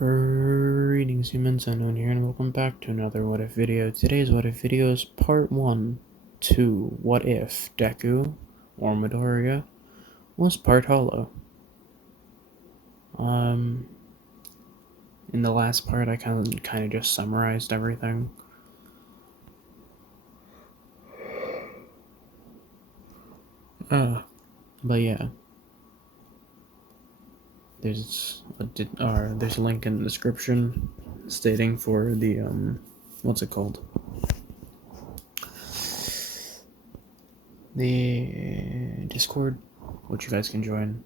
Greetings humans, Unknown here, and welcome back to another What If video. Today's What If video is part 1 to What If Deku, or Midoriya, was part hollow. In the last part I kind of just summarized everything. But yeah. There's a link in the description stating for the, what's it called? The Discord, which you guys can join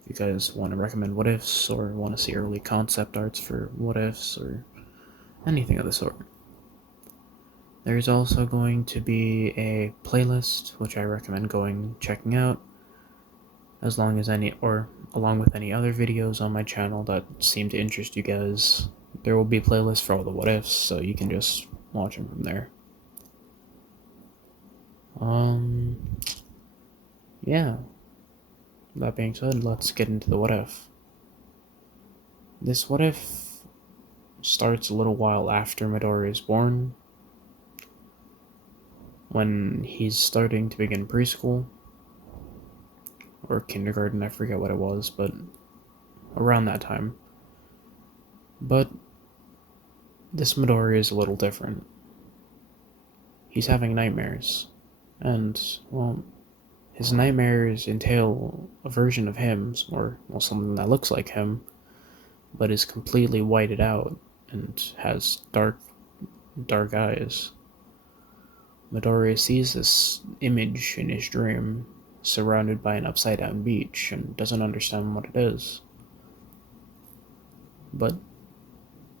if you guys want to recommend what ifs or want to see early concept arts for what ifs or anything of the sort. There's also going to be a playlist which I recommend checking out, along with any other videos on my channel that seem to interest you guys. There will be playlists for all the what ifs, so you can just watch them from there. Yeah. That being said, let's get into the what if. This what if starts a little while after Midori is born, when he's starting to begin preschool, or kindergarten, I forget what it was, but around that time. But this Midori is a little different. He's having nightmares, and, well, his nightmares entail a version of him, or something that looks like him, but is completely whited out and has dark eyes. Midori sees this image in his dream, surrounded by an upside-down beach, and doesn't understand what it is. But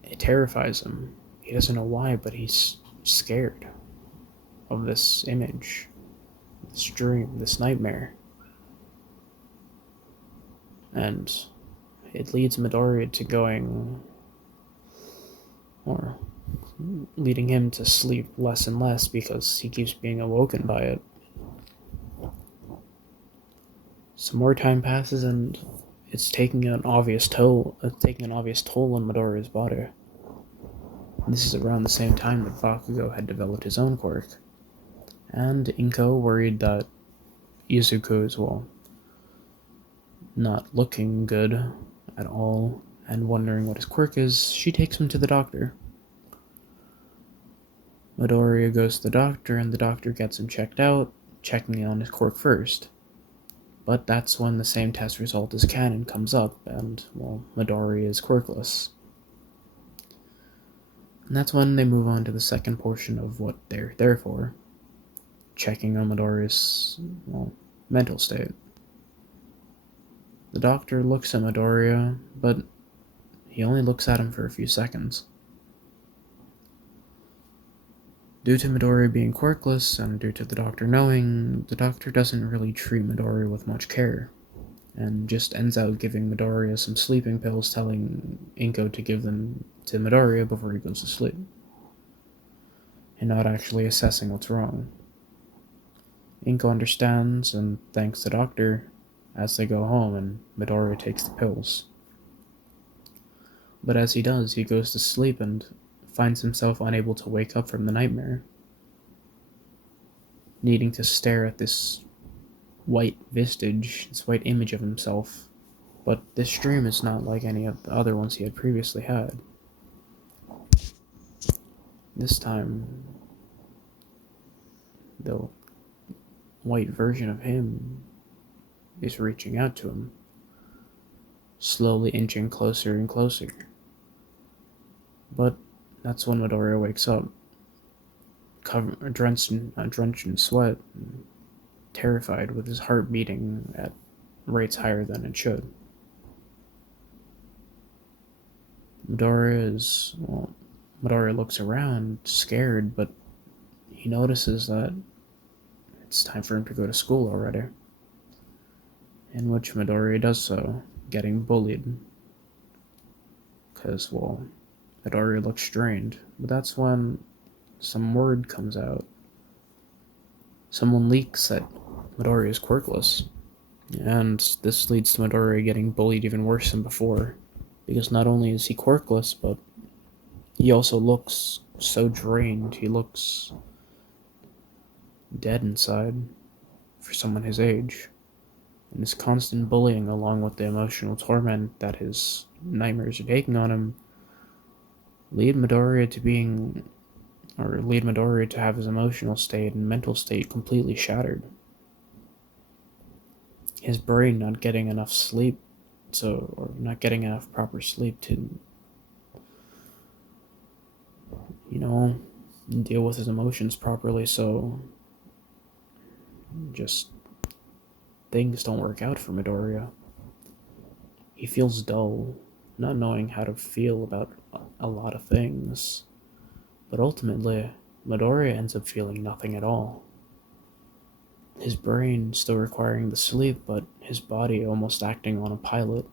it terrifies him. He doesn't know why, but he's scared of this image, this dream, this nightmare. And it leads Midori to leading him to sleep less and less because he keeps being awoken by it. Some more time passes and it's taking an obvious toll on Midori's body. This is around the same time that Bakugo had developed his own quirk. And Inko, worried that Izuku is, not looking good at all, and wondering what his quirk is, she takes him to the doctor. Midoriya goes to the doctor, and the doctor gets him checked out, checking on his quirk first. But that's when the same test result as canon comes up, and, Midoriya is quirkless. And that's when they move on to the second portion of what they're there for, checking on Midoriya's, mental state. The doctor looks at Midoriya, but he only looks at him for a few seconds. Due to Midoriya being quirkless, and due to the doctor knowing, the doctor doesn't really treat Midoriya with much care, and just ends out giving Midoriya some sleeping pills, telling Inko to give them to Midoriya before he goes to sleep, and not actually assessing what's wrong. Inko understands and thanks the doctor as they go home, and Midoriya takes the pills. But as he does, he goes to sleep and finds himself unable to wake up from the nightmare, needing to stare at this white vistage, this white image of himself. But this dream is not like any of the other ones he had previously had. This time, the white version of him is reaching out to him, slowly inching closer and closer. But that's when Midoriya wakes up, drenched in sweat, and terrified, with his heart beating at rates higher than it should. Midoriya looks around, scared, but he notices that it's time for him to go to school already, in which Midoriya does so, getting bullied, because, Midoriya looks strained. But that's when some word comes out. Someone leaks that Midoriya is quirkless, and this leads to Midoriya getting bullied even worse than before. because not only is he quirkless, but he also looks so drained. He looks dead inside for someone his age. And his constant bullying, along with the emotional torment that his nightmares are taking on him, lead Midoriya to have his emotional state and mental state completely shattered. His brain not getting enough sleep, or not getting enough proper sleep to, deal with his emotions properly, so just things don't work out for Midoriya. He feels dull, not knowing how to feel about a lot of things. But ultimately, Midoriya ends up feeling nothing at all. His brain still requiring the sleep, but his body almost acting on a pilot.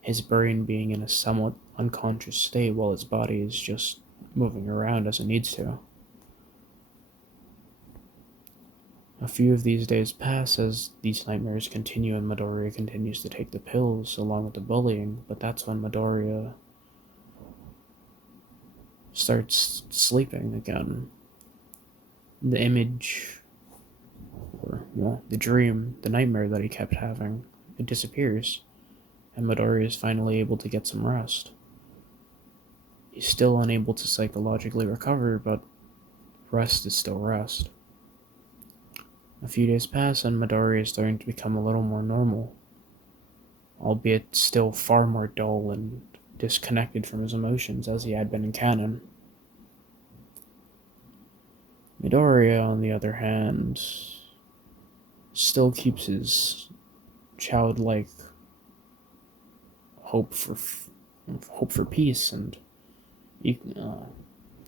His brain being in a somewhat unconscious state while his body is just moving around as it needs to. A few of these days pass as these nightmares continue and Midoriya continues to take the pills along with the bullying, but that's when Midoriya starts sleeping again. The image, the dream, the nightmare that he kept having, it disappears, and Midoriya is finally able to get some rest. He's still unable to psychologically recover, but rest is still rest. A few days pass and Midoriya is starting to become a little more normal, albeit still far more dull and disconnected from his emotions as he had been in canon. Midoriya, on the other hand, still keeps his childlike hope for peace and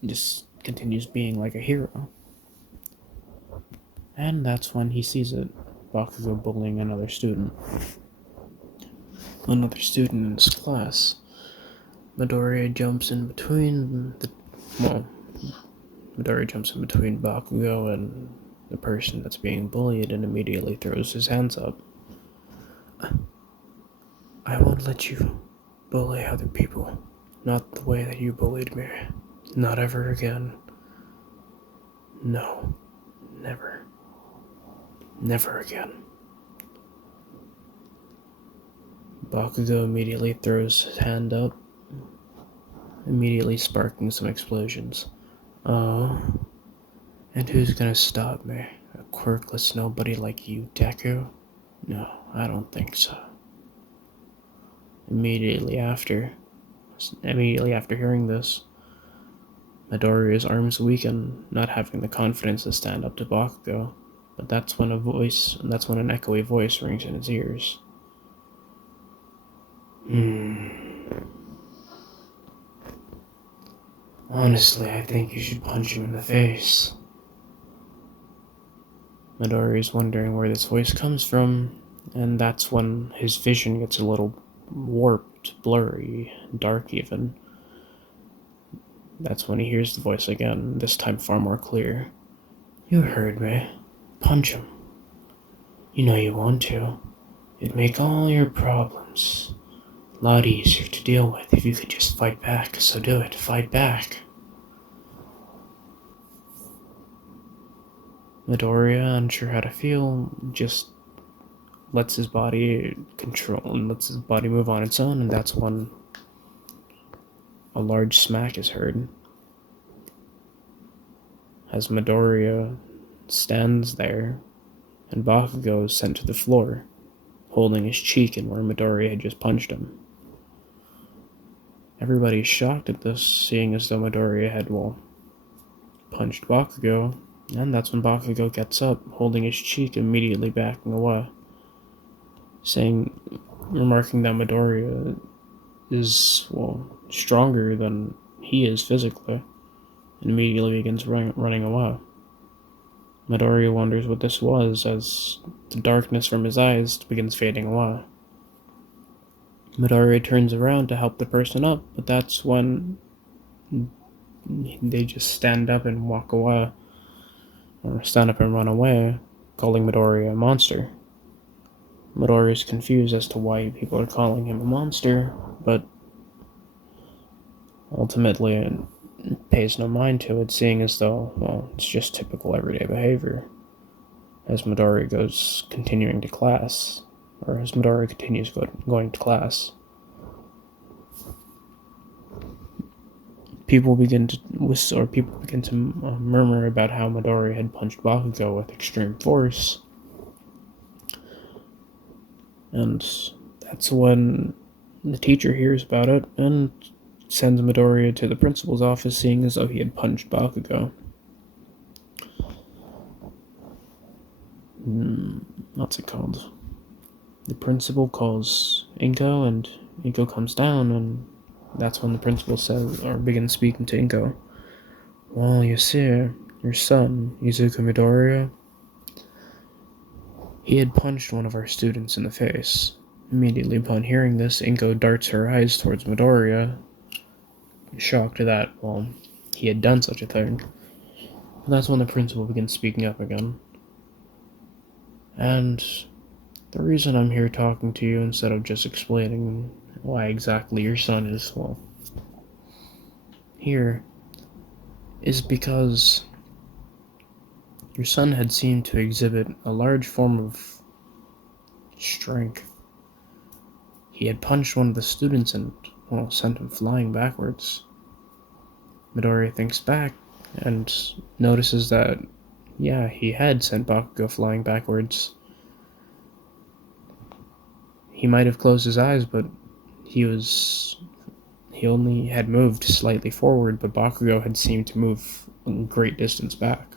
just continues being like a hero. And that's when he sees it, Bakugo bullying another student in his class. Midoriya jumps in between Bakugo and the person that's being bullied and immediately throws his hands up. I won't let you bully other people, not the way that you bullied me. Not ever again. No, never. Never again. Bakugo immediately throws his hand up, immediately sparking some explosions. Oh, and who's gonna stop me? A quirkless nobody like you, Deku? No, I don't think so. Immediately after hearing this, Midoriya's arms weaken, not having the confidence to stand up to Bakugo. But that's when an echoey voice rings in his ears. Honestly, I think you should punch him in the face. Midori is wondering where this voice comes from, and that's when his vision gets a little warped, blurry, dark even. That's when he hears the voice again, this time far more clear. You heard me. Punch him. You know you want to. It'd make all your problems a lot easier to deal with if you could just fight back, so do it, fight back. Midoriya, unsure how to feel, just lets his body move on its own, and that's when a large smack is heard. As Midoriya stands there, and Bakugo is sent to the floor, holding his cheek and where Midoriya had just punched him. Everybody's shocked at this, seeing as though Midoriya had, punched Bakugo, and that's when Bakugo gets up, holding his cheek, immediately backing away, remarking that Midoriya is, stronger than he is physically, and immediately begins running away. Midoriya wonders what this was as the darkness from his eyes begins fading away. Midoriya turns around to help the person up, but that's when they just stand up and walk away, or stand up and run away, calling Midoriya a monster. Midoriya is confused as to why people are calling him a monster, but ultimately pays no mind to it, seeing as though, well, it's just typical everyday behavior. As Midori goes continuing to class, or as Midori continues going to class, people begin to murmur about how Midori had punched Bakugo with extreme force, and that's when the teacher hears about it and sends Midoriya to the principal's office, seeing as though he had punched Bakugo. What's it called? The principal calls Inko, and Inko comes down, and that's when the principal begins speaking to Inko. Well, you see, your son, Izuku Midoriya, he had punched one of our students in the face. Immediately upon hearing this, Inko darts her eyes towards Midoriya, shocked that, well, he had done such a thing. And that's when the principal begins speaking up again. And the reason I'm here talking to you instead of just explaining why exactly your son is, well, here, is because your son had seemed to exhibit a large form of strength. He had punched one of the students and, well, sent him flying backwards. Midoriya thinks back and notices that, yeah, he had sent Bakugo flying backwards. He might have closed his eyes, but he only had moved slightly forward, but Bakugo had seemed to move a great distance back.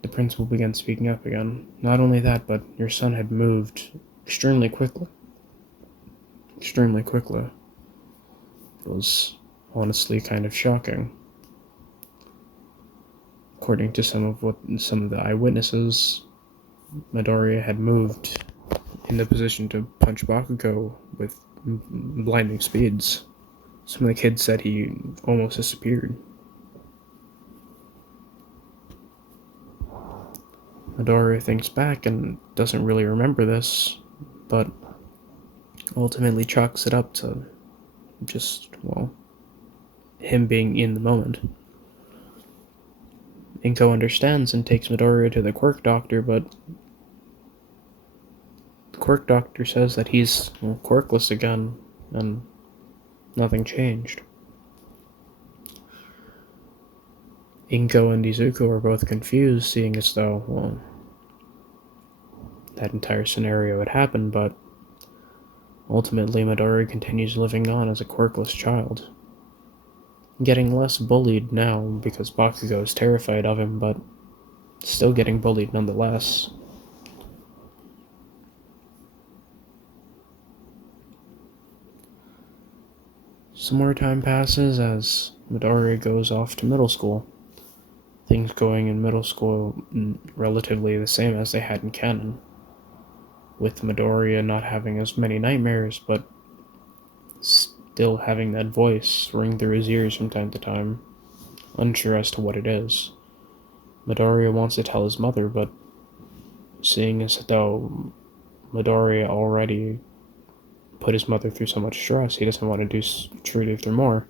The principal began speaking up again. Not only that, but your son had moved extremely quickly. Extremely quickly. It was honestly kind of shocking. According to some of the eyewitnesses, Midoriya had moved in the position to punch Bakugo with blinding speeds. Some of the kids said he almost disappeared. Midoriya thinks back and doesn't really remember this, but ultimately chalks it up to just, well, him being in the moment. Inko understands and takes Midoriya to the quirk doctor, but the quirk doctor says that he's, well, quirkless again, and nothing changed. Inko and Izuku are both confused, seeing as though, well, that entire scenario had happened, but ultimately Midoriya continues living on as a quirkless child. Getting less bullied now because Bakugo is terrified of him, but still getting bullied nonetheless. Some more time passes as Midoriya goes off to middle school. Things going in middle school relatively the same as they had in canon, with Midoriya not having as many nightmares, but still having that voice ring through his ears from time to time, unsure as to what it is. Midoriya wants to tell his mother, but seeing as though Midoriya already put his mother through so much stress, he doesn't want to do through more.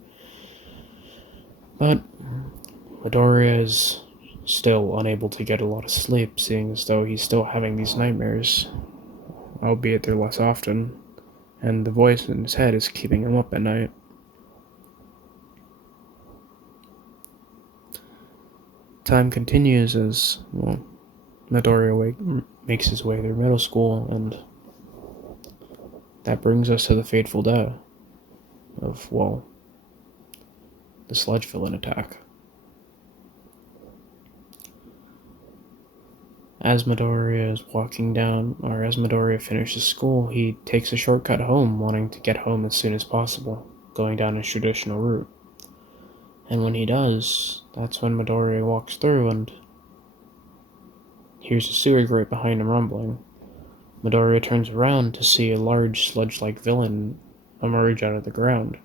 But Midoriya is still unable to get a lot of sleep, seeing as though he's still having these nightmares, albeit they're less often, and the voice in his head is keeping him up at night. Time continues as, well, Midoriya makes his way through middle school, and that brings us to the fateful day of, well, the Sludge villain attack. As Midoriya finishes school, he takes a shortcut home, wanting to get home as soon as possible, going down his traditional route. And when he does, that's when Midoriya walks through and hears a sewer grate behind him rumbling. Midoriya turns around to see a large sludge-like villain emerge out of the ground.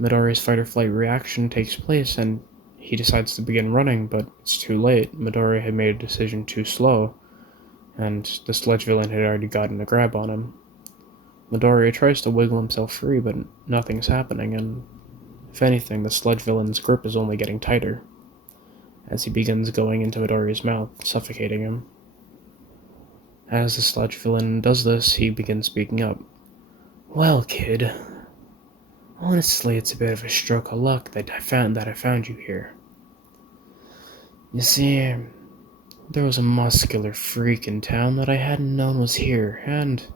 Midoriya's fight-or-flight reaction takes place, and he decides to begin running, but it's too late. Midoriya had made a decision too slow, and the sludge villain had already gotten a grab on him. Midoriya tries to wiggle himself free, but nothing's happening, and if anything, the sludge villain's grip is only getting tighter as he begins going into Midoriya's mouth, suffocating him. As the sludge villain does this, he begins speaking up. Well, kid, honestly, it's a bit of a stroke of luck that I found you here. You see, there was a muscular freak in town that I hadn't known was here, and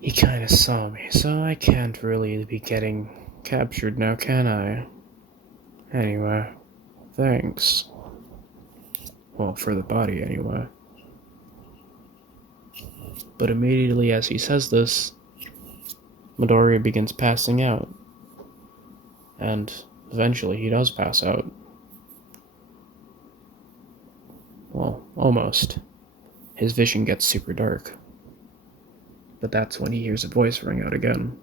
he kinda saw me, so I can't really be getting captured now, can I? Anyway, thanks. Well, for the body, anyway. But immediately as he says this, Midoriya begins passing out. And eventually he does pass out. Well, almost. His vision gets super dark. But that's when he hears a voice ring out again.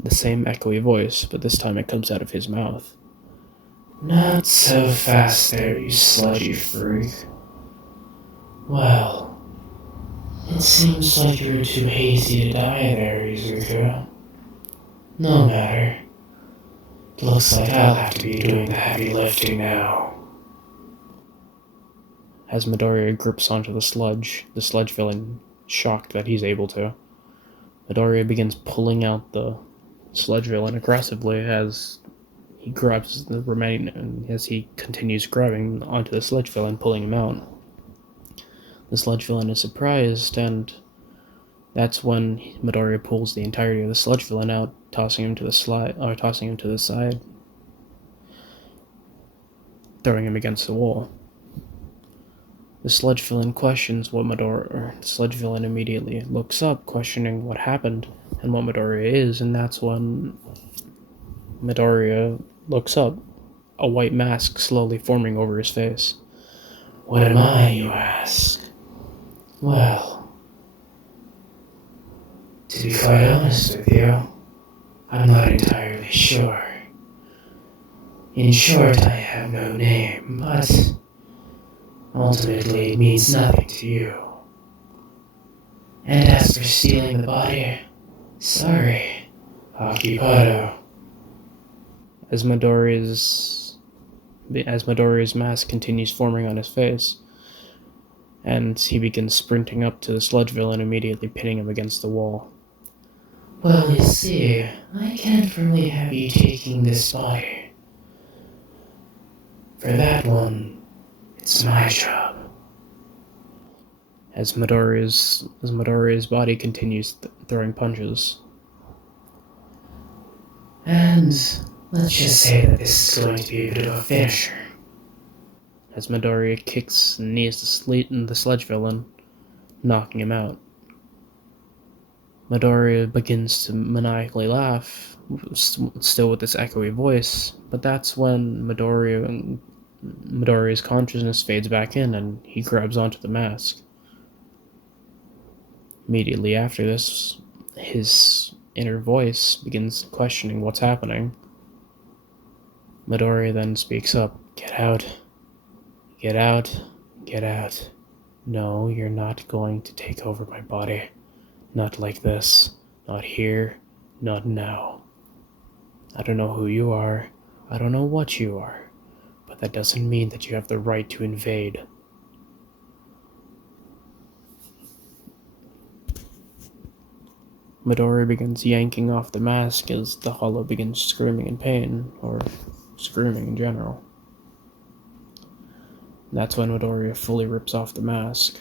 The same echoey voice, but this time it comes out of his mouth. Not so fast there, you sludgy freak. Well, it seems like you're too hasty to die there, Izuku. No matter. Looks like I'll have to be doing the heavy lifting now. As Midoriya grips onto the sludge villain, shocked that he's able to, Midoriya begins pulling out the sludge villain aggressively as he grabs the remaining, as he continues grabbing onto the sludge villain, pulling him out. The sludge villain is surprised, and that's when Midoriya pulls the entirety of the sludge villain out, tossing him to the side, throwing him against the wall. The sludge villain questions what the sludge villain immediately looks up, questioning what happened and what Midoriya is, and that's when Midoriya looks up, a white mask slowly forming over his face. What am I, you ask? Well, to be quite honest with you, I'm not entirely sure. In short, I have no name, but ultimately it means nothing to you. And as for stealing the body, sorry, occupado. As Midoriya's mask continues forming on his face, and he begins sprinting up to the sludge villain, immediately pinning him against the wall. Well, you see, I can't really have you taking this body. For that one, it's my job. As Midoriya's body continues throwing punches. And let's just say that this is going to be a bit of a finisher. As Midoriya kicks and knees the sludge villain, knocking him out. Midoriya begins to maniacally laugh, still with this echoey voice, but that's when Midoriya's consciousness fades back in and he grabs onto the mask. Immediately after this, his inner voice begins questioning what's happening. Midoriya then speaks up. Get out. Get out. Get out. No, you're not going to take over my body. Not like this. Not here. Not now. I don't know who you are. I don't know what you are. But that doesn't mean that you have the right to invade. Midoriya begins yanking off the mask as the hollow begins screaming in pain, or screaming in general. That's when Midoriya fully rips off the mask,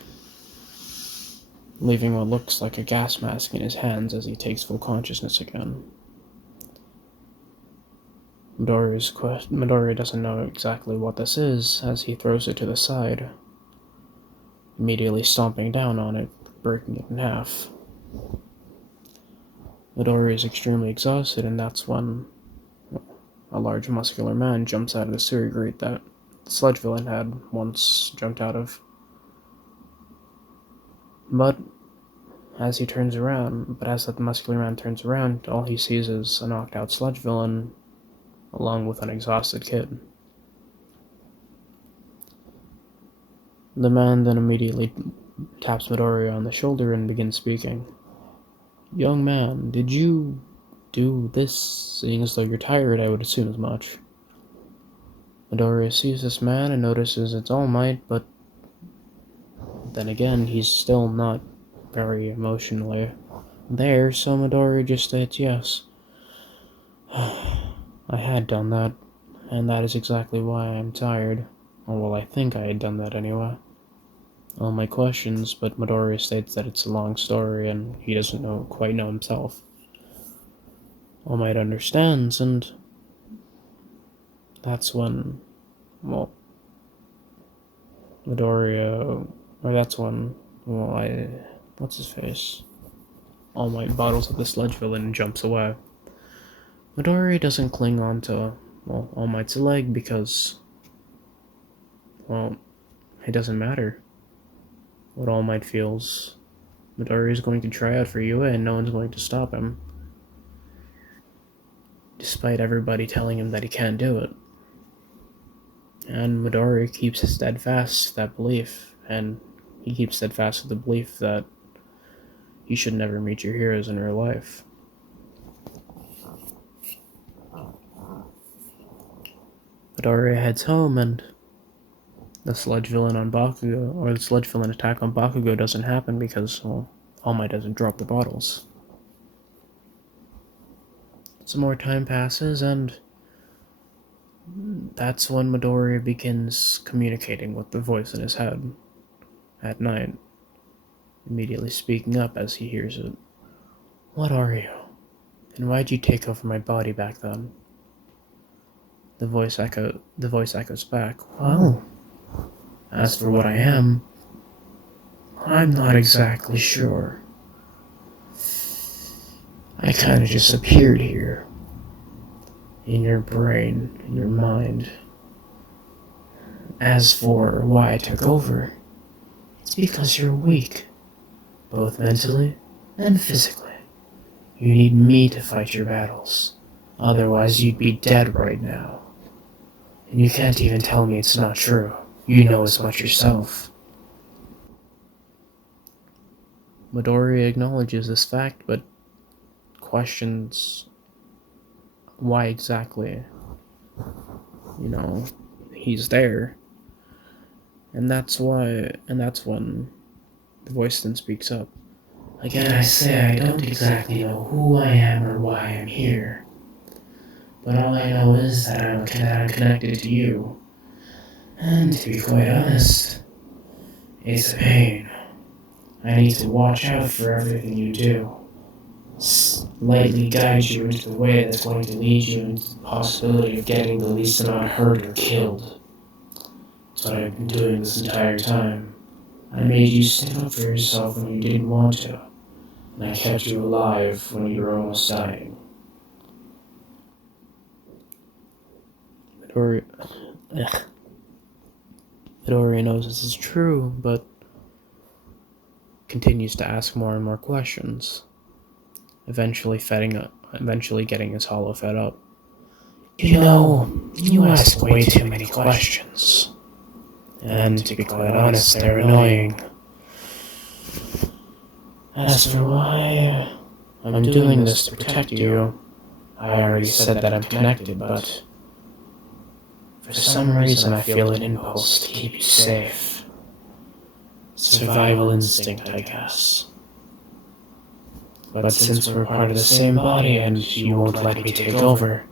leaving what looks like a gas mask in his hands as he takes full consciousness again. Midoriya doesn't know exactly what this is as he throws it to the side, immediately stomping down on it, breaking it in half. Midoriya is extremely exhausted, and that's when a large muscular man jumps out of the sewer grate that the sludge villain had once jumped out of. But as that muscular man turns around, all he sees is a knocked out sludge villain along with an exhausted kid. The man then immediately taps Midori on the shoulder and begins speaking. Young man, did you do this? Seeing as though you're tired, I would assume as much. Midori sees this man and notices it's All Might, but then again, he's still not very emotionally there, so Midori just states yes. I had done that, and that is exactly why I'm tired. Or well, I think I had done that anyway. All my questions, but Midori states that it's a long story and he doesn't quite know himself. All Might understands, and that's when, well, Midori, or that's when, what's his face? All Might bottles up the Sludge villain and jumps away. Midori doesn't cling on to, All Might's leg because, it doesn't matter what All Might feels. Midori is going to try out for UA and no one's going to stop him. Despite everybody telling him that he can't do it. And Midori keeps steadfast to that belief, and he keeps steadfast to the belief that you should never meet your heroes in real life. Midori heads home, and the Sludge villain on Bakugo, or the Sludge villain attack on Bakugo doesn't happen because, All Might doesn't drop the bottles. Some more time passes, and that's when Midori begins communicating with the voice in his head at night, immediately speaking up as he hears it. What are you? And why'd you take over my body back then? The voice echoes back. Well, as for what I am, I'm not exactly sure. I kinda just appeared here. In your brain, in your mind. As for why I took over, it's because you're weak. Both mentally and physically. You need me to fight your battles. Otherwise you'd be dead right now. And you can't even tell me it's not true. You know as much yourself. Midori acknowledges this fact, but questions why exactly, he's there. And that's when the voice then speaks up. Again, I say I don't exactly know who I am or why I'm here. But all I know is that I'm connected to you. And to be quite honest, it's a pain. I need to watch out for everything you do. Slightly guide you into the way that's going to lead you into the possibility of getting the least amount hurt or killed. That's what I've been doing this entire time. I made you stand up for yourself when you didn't want to, and I kept you alive when you were almost dying. Midori knows this is true, but continues to ask more and more questions. Eventually getting his hollow fed up. You ask way too many questions. And to be quite honest, they're annoying. As for why I'm doing this to protect you, I already said that I'm connected, but for some reason I feel an impulse to keep you safe. Survival instinct, I guess. But since we're part of the same body and you won't let me take over,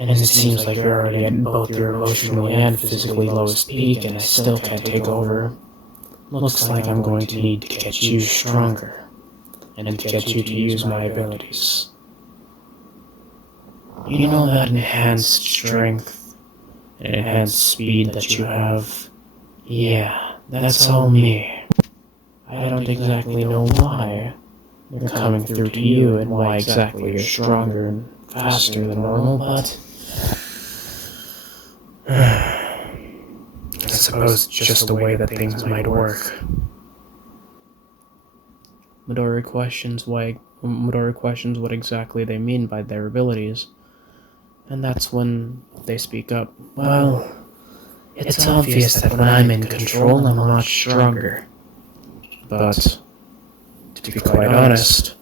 and it seems like you're already at both your emotionally and physically lowest peak and I still can't take over, looks like I'm going to need to get you stronger, and to get you to use my abilities. You know that enhanced strength and enhanced speed that you have? Yeah, that's all me. I don't exactly know why they're coming through to you and why exactly you're stronger and faster than normal, but I suppose it's just the way that things might work. Midori questions what exactly they mean by their abilities, and that's when they speak up. Well, it's obvious that when I'm in control, I'm much stronger. but to be quite honest,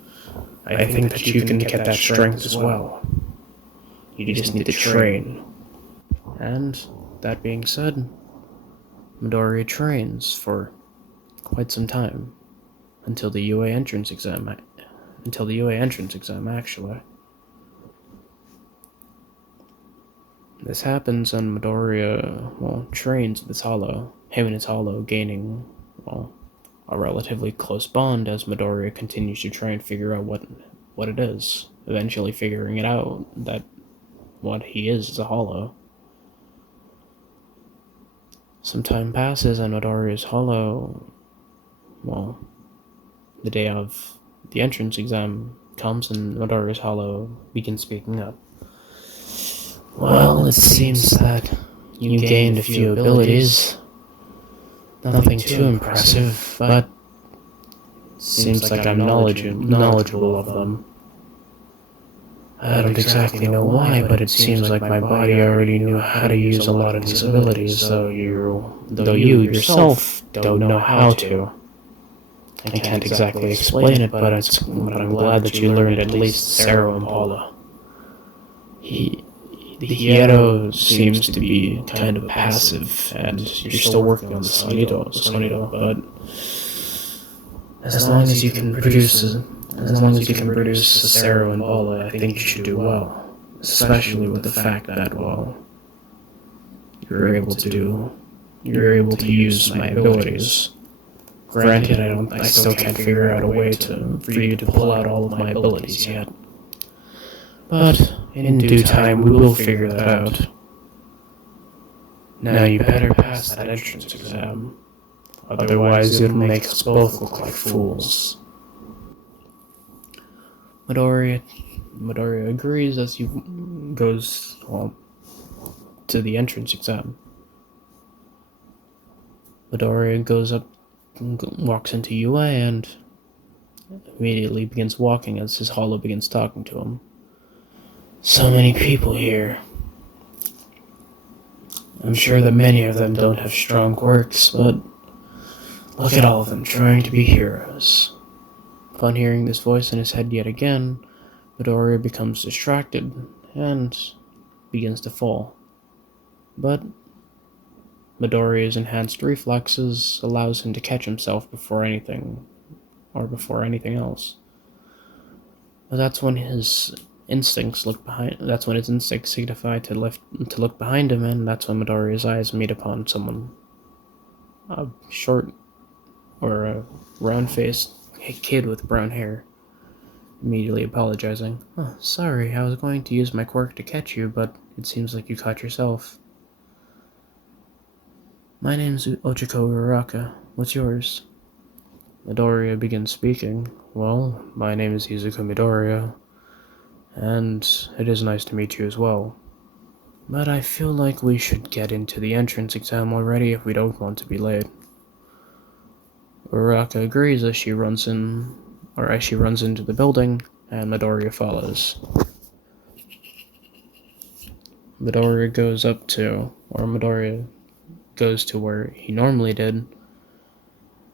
I think that you can get that strength as well. You just need to train. And that being said, Midoriya trains for quite some time until the UA entrance exam. Actually. This happens and Midoriya, trains with his hollow. Him and his hollow gaining, a relatively close bond as Midoriya continues to try and figure out what it is. Eventually figuring it out that what he is a hollow. Some time passes and Midoriya's hollow, the day of the entrance exam comes and Midoriya's hollow begins speaking up. Well, it seems that you gained a few abilities. Nothing too impressive, but seems like I'm knowledgeable of them. I don't exactly know why, but it seems like my body already knew how to use a lot of these abilities, though you yourself don't know how to. I can't exactly explain it, but I'm glad that you learned at least Zero and Paula. The Hierro seems to be kind of passive, and you're still working on the Sonido, but as long as you can produce Zero and Paula, I think you should do well. Especially with the fact that, you're able to use my abilities. Granted, I still can't figure out a way for you to pull out all of my abilities yet. But in due time, we will figure that out. Now you better pass that entrance exam. Otherwise, it'll make us both look like fools. Midoriya agrees as he goes, to the entrance exam. Midoriya goes up, walks into UA, and immediately begins walking as his hollow begins talking to him. So many people here. I'm sure that many of them don't have strong quirks, but look at all of them trying to be heroes. Upon hearing this voice in his head yet again, Midoriya becomes distracted and begins to fall. But Midoriya's enhanced reflexes allows him to catch himself before anything else. But that's when his instincts signify to look behind him, and that's when Midoriya's eyes meet upon someone, a short or a round-faced kid with brown hair, immediately apologizing. Oh, sorry, I was going to use my quirk to catch you, but it seems like you caught yourself. My name's Ochiko Uraraka. What's yours? Midoriya begins speaking. Well, my name is Izuku Midoriya, and it is nice to meet you as well. But I feel like we should get into the entrance exam already if we don't want to be late. Uraraka agrees as she runs into the building, and Midoriya follows. Midoriya goes to where he normally did,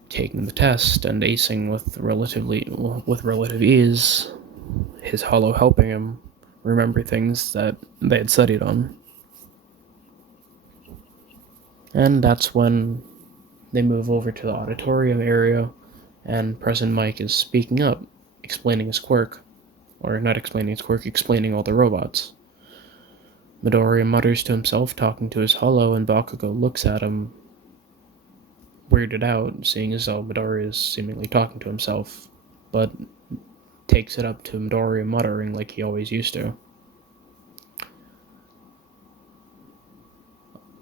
taking the test and acing with relative ease, his hollow helping him remember things that they had studied on. And that's when they move over to the auditorium area, and President Mike is speaking up, explaining his quirk. Or not explaining his quirk, explaining all the robots. Midoriya mutters to himself, talking to his hollow, and Bakugo looks at him, weirded out, seeing as though Midoriya is seemingly talking to himself, but takes it up to Midoriya muttering like he always used to.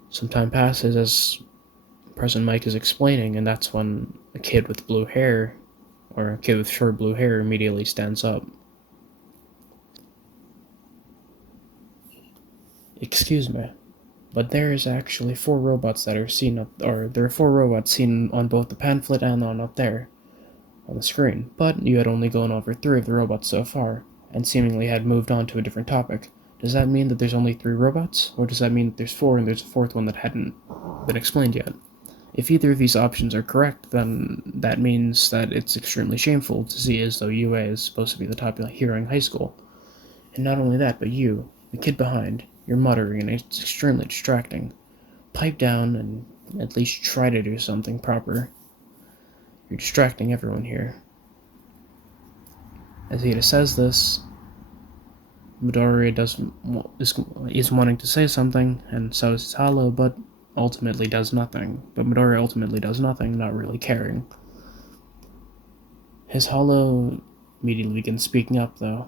Some time passes as President Mike is explaining, and that's when a kid with short blue hair immediately stands up. Excuse me, but there is actually 4 robots that are seen there are 4 robots seen on both the pamphlet and on up there on the screen, but you had only gone over 3 of the robots so far, and seemingly had moved on to a different topic. Does that mean that there's only 3 robots, or does that mean that there's 4 and there's a 4th one that hadn't been explained yet? If either of these options are correct, then that means that it's extremely shameful to see as though UA is supposed to be the top hero in high school. And not only that, but you, the kid behind, you're muttering and it's extremely distracting. Pipe down and at least try to do something proper. You're distracting everyone here. As Ida says this, Midoriya is wanting to say something, and so is Hollow, but ultimately does nothing. But Midoriya ultimately does nothing, not really caring. His Hollow immediately begins speaking up, though.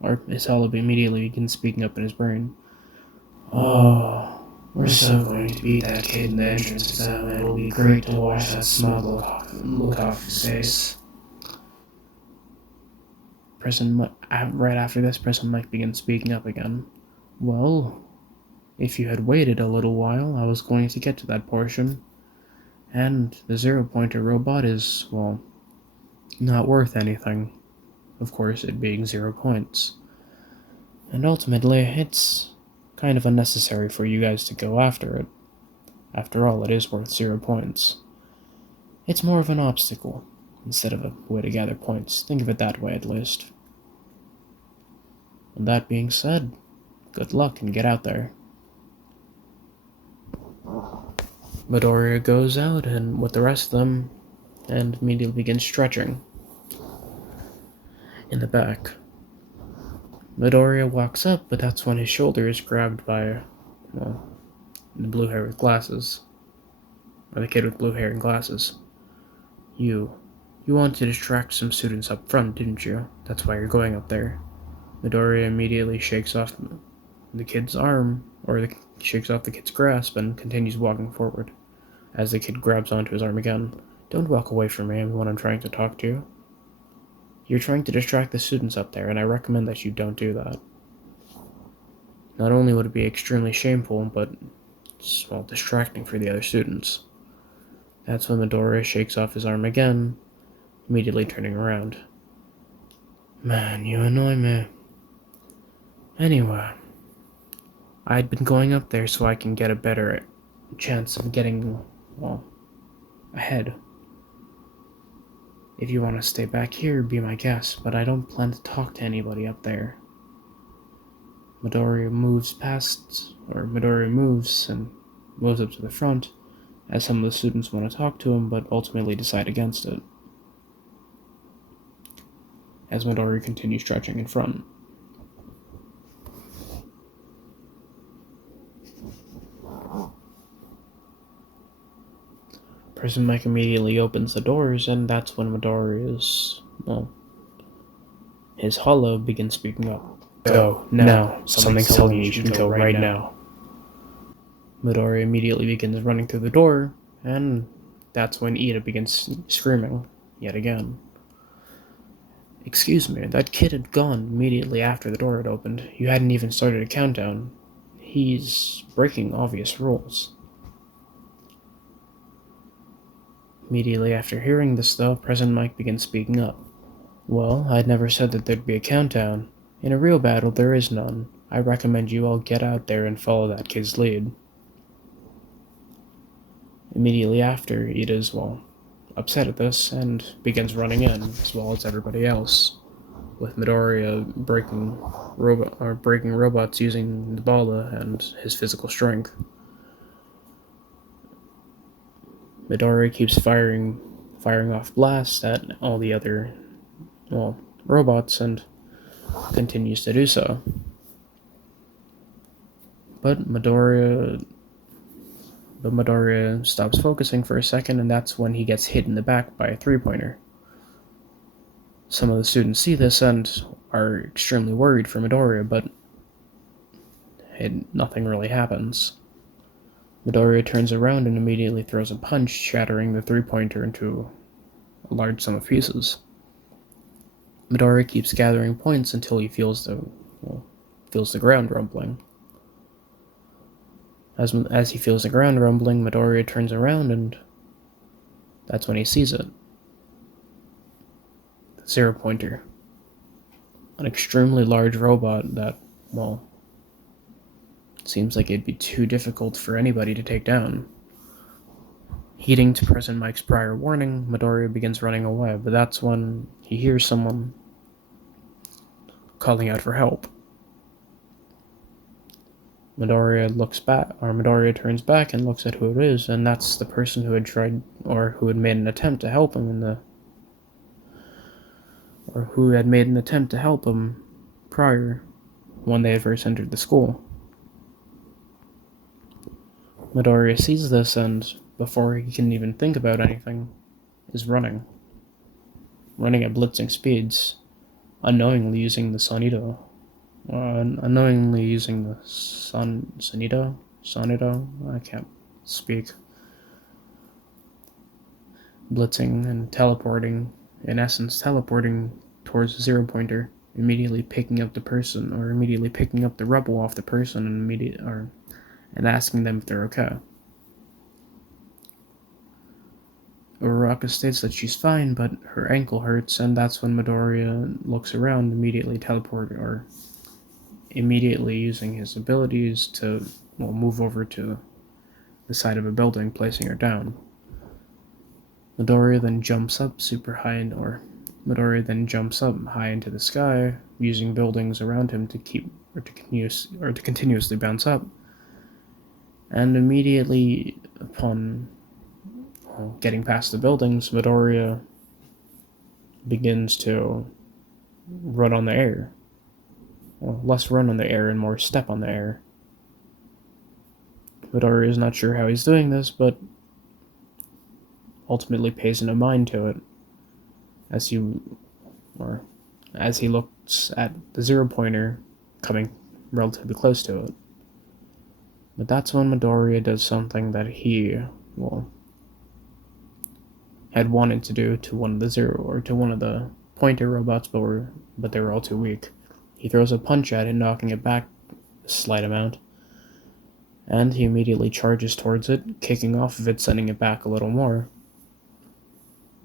Or his Hollow immediately begins speaking up in his brain. Oh, we're so going to beat that kid in the entrance exam. It'll be great to watch that smug look off his face. Right after this, President Mike begins speaking up again. Well, if you had waited a little while, I was going to get to that portion. And the zero-pointer robot is, well, not worth anything. Of course, it being 0 points. And ultimately, it's kind of unnecessary for you guys to go after it. After all, it is worth 0 points. It's more of an obstacle, instead of a way to gather points. Think of it that way, at least. And that being said, good luck and get out there. Midoriya goes out and with the rest of them and immediately begins stretching. In the back, Midoriya walks up, but that's when his shoulder is grabbed by, well, the blue hair with glasses. Or the kid with blue hair and glasses. You wanted to distract some students up front, didn't you? That's why you're going up there. Midoriya immediately shakes off the kid's arm, or shakes off the kid's grasp, and continues walking forward. As the kid grabs onto his arm again. Don't walk away from me when I'm trying to talk to you. You're trying to distract the students up there, and I recommend that you don't do that. Not only would it be extremely shameful, but it's, well, distracting for the other students. That's when Midoriya shakes off his arm again, immediately turning around. Man, you annoy me. Anyway, I'd been going up there so I can get a better chance of getting, well, ahead. If you want to stay back here, be my guest, but I don't plan to talk to anybody up there. Midoriya moves and moves up to the front, as some of the students want to talk to him, but ultimately decide against it. As Midoriya continues stretching in front. President Mike immediately opens the doors, and that's when Midoriya's, well, his Hollow begins speaking up. Go, now. Something's telling you should go right now. Midoriya immediately begins running through the door, and that's when Ida begins screaming, yet again. Excuse me, that kid had gone immediately after the door had opened. You hadn't even started a countdown. He's breaking obvious rules. Immediately after hearing this, though, President Mike begins speaking up. Well, I'd never said that there'd be a countdown. In a real battle, there is none. I recommend you all get out there and follow that kid's lead. Immediately after, Ida's, well, upset at this and begins running in, as well as everybody else, with Midoriya breaking robots using the Bala and his physical strength. Midoriya keeps firing off blasts at all the other, well, robots and continues to do so. But Midoriya stops focusing for a second, and that's when he gets hit in the back by a three-pointer. Some of the students see this and are extremely worried for Midoriya, but nothing really happens. Midoriya turns around and immediately throws a punch, shattering the three-pointer into a large sum of pieces. Midoriya keeps gathering points until he feels the ground rumbling. As he feels the ground rumbling, Midoriya turns around, and that's when he sees it. The zero-pointer. An extremely large robot that, well, seems like it'd be too difficult for anybody to take down. Heeding to President Mike's prior warning, Midoriya begins running away, but that's when he hears someone calling out for help. Midoriya turns back and looks at who it is, and that's the person who had tried, or who had made an attempt to help him prior, when they had first entered the school. Midoriya sees this, and before he can even think about anything, is running at blitzing speeds, unknowingly using the Sonido. Sonido? I can't speak. Blitzing and teleporting, in essence, teleporting towards the zero pointer, immediately picking up the rubble off the person and asking them if they're okay. Uraraka states that she's fine, but her ankle hurts, and that's when Midoriya looks around, immediately using his abilities to move over to the side of a building, placing her down. Midoriya then jumps up high into the sky, using buildings around him to continuously bounce up. And immediately upon getting past the buildings, Midoriya begins to run on the air. Well, less run on the air and more step on the air. Midoriya is not sure how he's doing this, but ultimately pays no mind to it as he looks at the zero pointer coming relatively close to it. But that's when Midoriya does something that he had wanted to do to one of the pointer robots, but they were all too weak. He throws a punch at it, knocking it back a slight amount, and he immediately charges towards it, kicking off of it, sending it back a little more,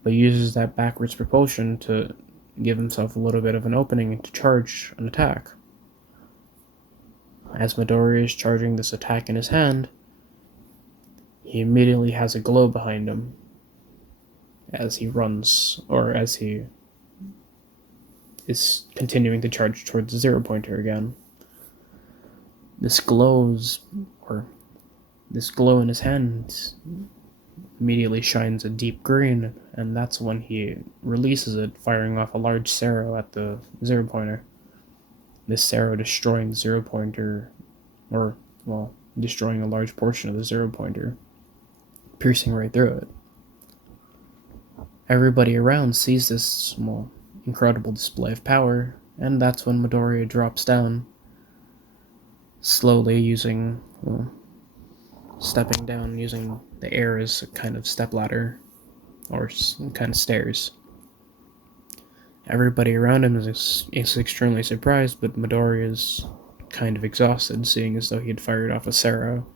but uses that backwards propulsion to give himself a little bit of an opening to charge an attack. As Midoriya is charging this attack in his hand, he immediately has a glow behind him as he runs, or as he is continuing to charge towards the zero pointer again. This glow in his hand immediately shines a deep green, and that's when he releases it, firing off a large Sero at the zero pointer. This Sero destroying the zero pointer, destroying a large portion of the zero pointer, piercing right through it. Everybody around sees this incredible display of power, and that's when Midoriya drops down, slowly stepping down, using the air as a kind of stepladder, or kind of stairs. Everybody around him is extremely surprised, but Midoriya is kind of exhausted, seeing as though he had fired off a Sero,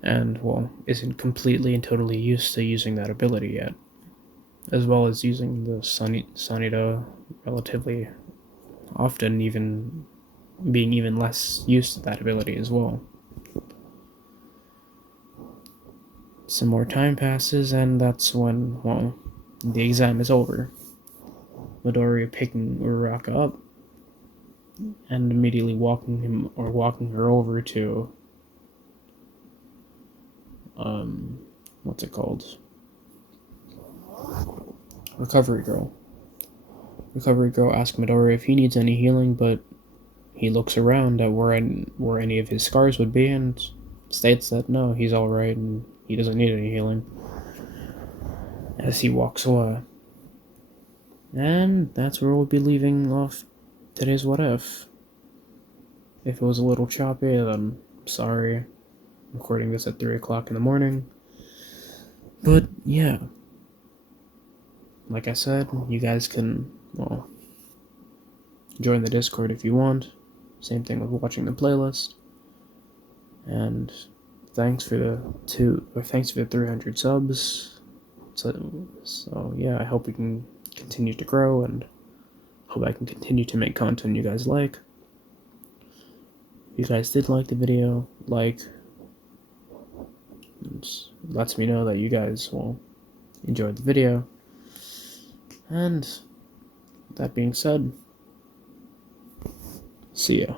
and, isn't completely and totally used to using that ability yet, as well as using the Sonido relatively often, even being even less used to that ability as well. Some more time passes, and that's when, the exam is over. Midoriya picking Uraraka up and immediately walking her over to what's it called? Recovery Girl. Recovery Girl asks Midoriya if he needs any healing, but he looks around at where any of his scars would be and states that no, he's alright and he doesn't need any healing, as he walks away. And that's where we'll be leaving off today's What If. If it was a little choppy, then sorry. I'm recording this at 3 o'clock in the morning. But yeah, like I said, you guys can, join the Discord if you want. Same thing with watching the playlist. And thanks for the 300 subs. So yeah, I hope we can continue to grow, and hope I can continue to make content you guys like. If you guys did like the video, It lets me know that you guys will enjoy the video. And that being said, see ya.